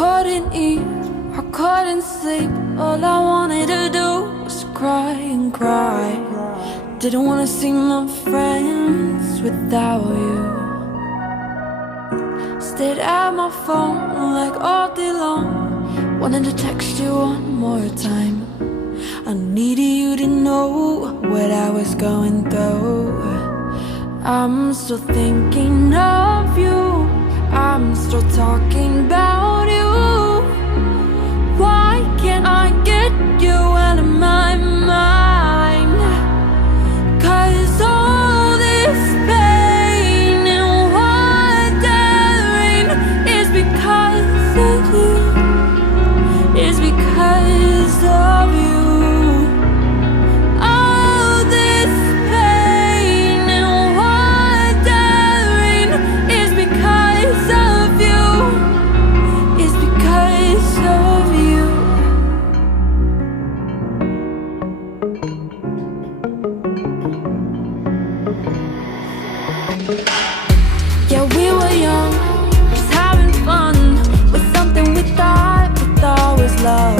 couldn't eat, I couldn't sleep. All I wanted to do was cry and cry. Didn't wanna see my friends without you. Stayed at my phone like all day long, wanted to text you one more time. I needed you to know what I was going through. I'm still thinking of you, I'm still talking about you. Why can't I get you out of my mind? 'Cause all this pain and wondering is because of you, is because of you. All this pain and wondering is because of you, is because of you. Yeah, we were young, just having fun with something we thought was love.